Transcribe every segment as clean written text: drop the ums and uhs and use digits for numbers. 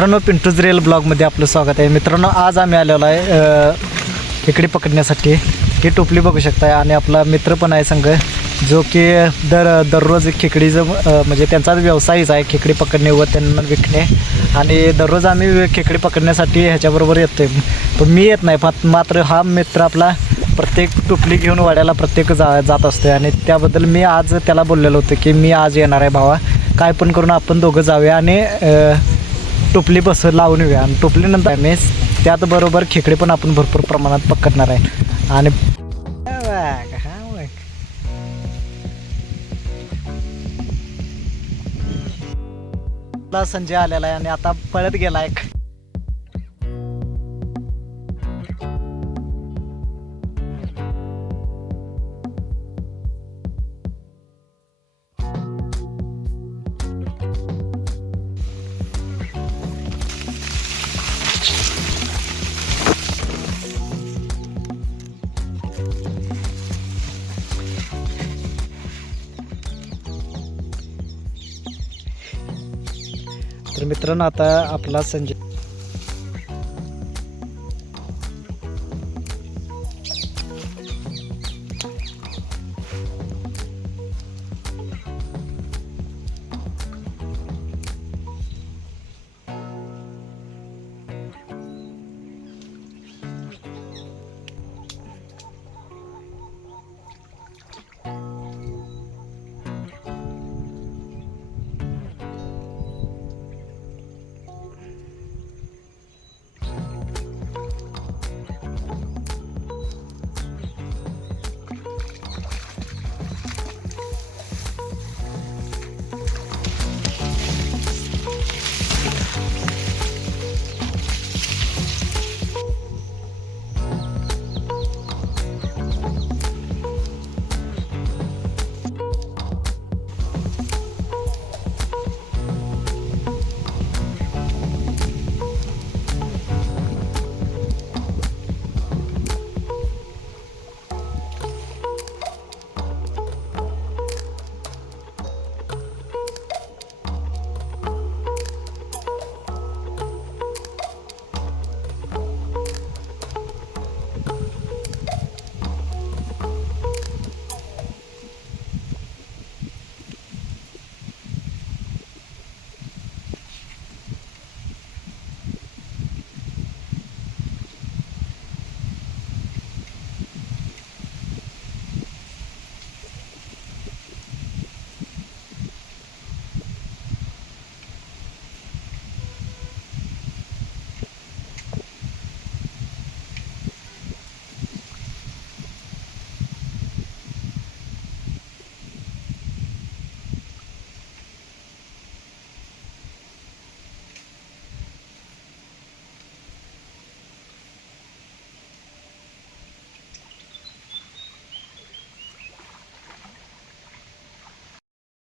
मित्रांनो, पिंटूज रिअल ब्लॉगमध्ये आपलं स्वागत आहे. मित्रांनो, आज आम्ही आलेलो आहे खेकडी पकडण्यासाठी. ही टोपली बघू शकता आणि आपला मित्र पण आहे संघ, जो की दररोज खेकडीचं म्हणजे त्यांचा व्यवसायच आहे खेकडी पकडणे व त्यांना विकणे. आणि दररोज आम्ही खेकडी पकडण्यासाठी ह्याच्याबरोबर येतो आहे, पण मी येत नाही. मात्र हा मित्र आपला प्रत्येक टोपली घेऊन वाड्याला प्रत्येक जात असतो. आणि त्याबद्दल मी आज त्याला बोललेलो होतो की मी आज येणार आहे भावा, काय पण करून आपण दोघं जाऊया आणि टोपली लावून येऊया. आणि टोपलीनंतर मी त्यात बरोबर खेकडे पण आपण भरपूर प्रमाणात पकडणार आहे. आणि संजय आलेला आहे आणि आता पळत गेला आहे. तर मित्रांनो, आता आपला संजय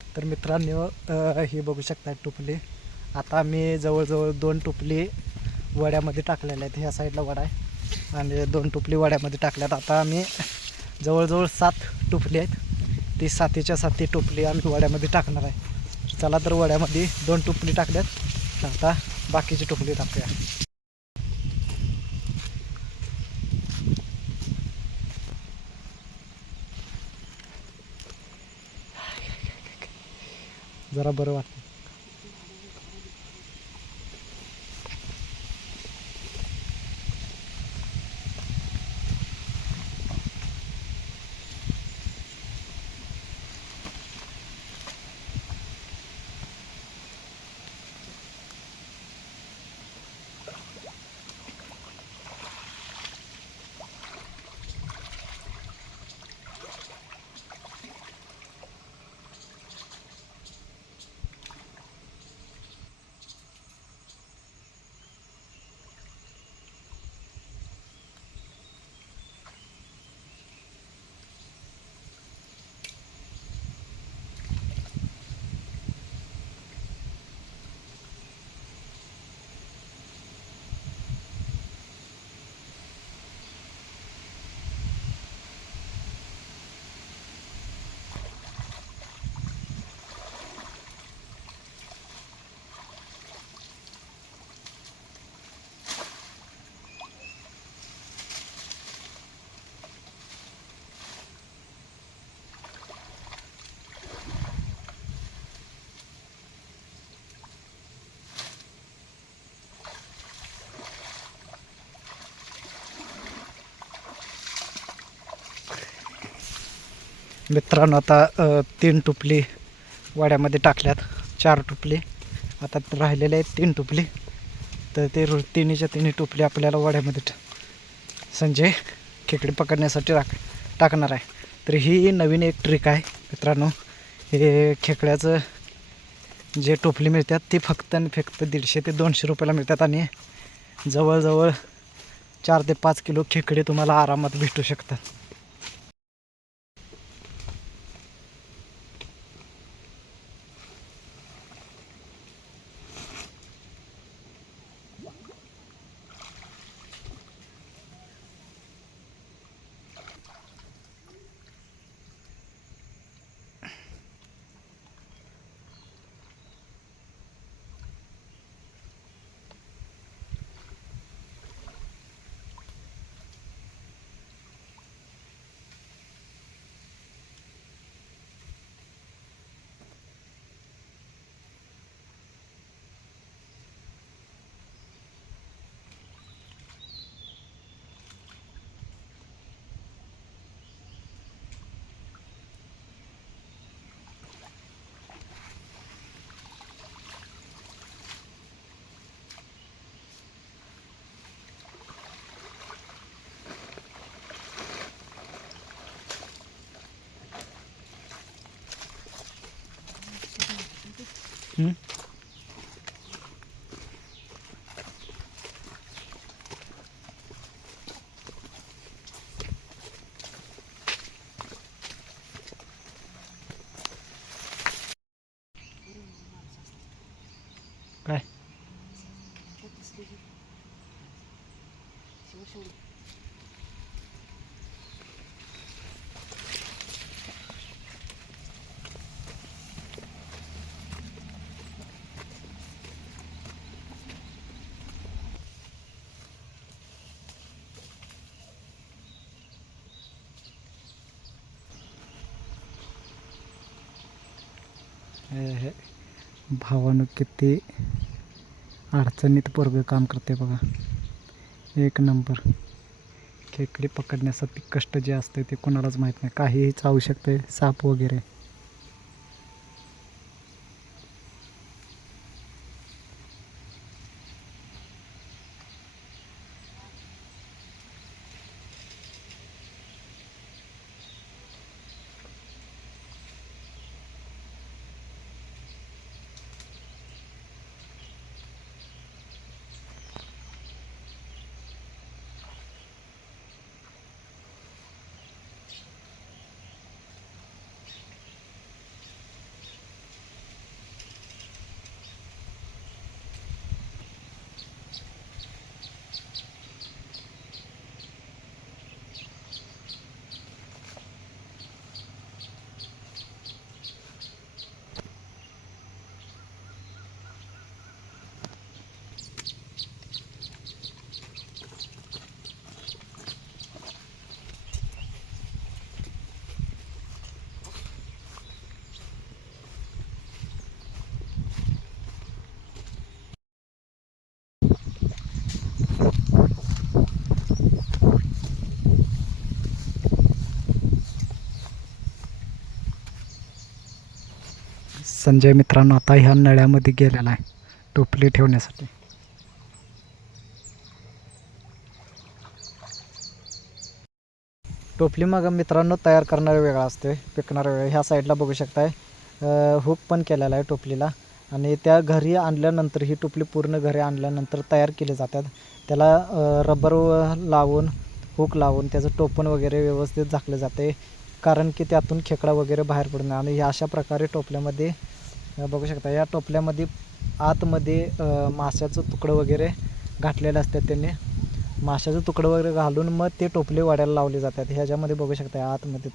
तर मित्रांनो, ही बघू शकता टोपली. आता मी जवळजवळ 2 टोपली वड्यामध्ये टाकलेल्या आहेत. ह्या साईडला वडा आहे आणि 2 टोपली वड्यामध्ये टाकल्यात. आता आम्ही जवळजवळ 7 टोपली आहेत. ती 7च्या 7 टोपली आम्ही वड्यामध्ये टाकणार आहे. चला तर वड्यामध्ये 2 टोपली टाकल्यात, आता बाकीची टोपली टाकूया. जरा बरं वाटतं. मित्रांनो आता 3 टोपली वाड्यामध्ये टाकल्यात. 4 टोपली आता राहिलेले आहेत 3 टोपली. तर ते तिन्हीच्या तिन्ही टोपली आपल्याला वाड्यामध्ये संजय खेकडी पकडण्यासाठी टाकणार आहे. तर ही नवीन एक ट्रिक आहे मित्रांनो. हे खेकड्याचं जे टोपली मिळतात ती फक्त आणि फक्त 150 ते 200 रुपयाला मिळतात आणि जवळजवळ 4 ते 5 किलो खेकडे तुम्हाला आरामात भेटू शकतात. काय हे भावानं किती अडचणीत पोरगं काम करते बघा. एक नंबर. खेकडी पकडण्यासाठी कष्ट जे असते ते कोणालाच माहीत नाही. काहीही चावू शकते, साप वगैरे. संजय मित्रांनो आता ह्या नळ्यामध्ये गेलेला आहे टोपली ठेवण्यासाठी. टोपली मग मित्रांनो तयार करणारा वेगळा असते, पिकणारा वेगळा. ह्या साईडला बघू शकताय हुक पण केलेला आहे टोपलीला. आणि त्या घरी आणल्यानंतर ही टोपली पूर्ण घरी आणल्यानंतर तयार केले जातात. त्याला रबर लावून हुक लावून त्याचं टोपण वगैरे व्यवस्थित झाकलं जाते, कारण की त्यातून खेकडा वगैरे बाहेर पडू नये. आणि अशा प्रकारे टोपल्यामध्ये बघू शकता, या टोपल्यामध्ये आतमध्ये माशाचं तुकडं वगैरे घातलेलं असतात. त्यांनी माशाचं तुकडं वगैरे घालून मग ते टोपले वाड्याला लावले जातात. ह्याच्यामध्ये बघू शकता आतमध्ये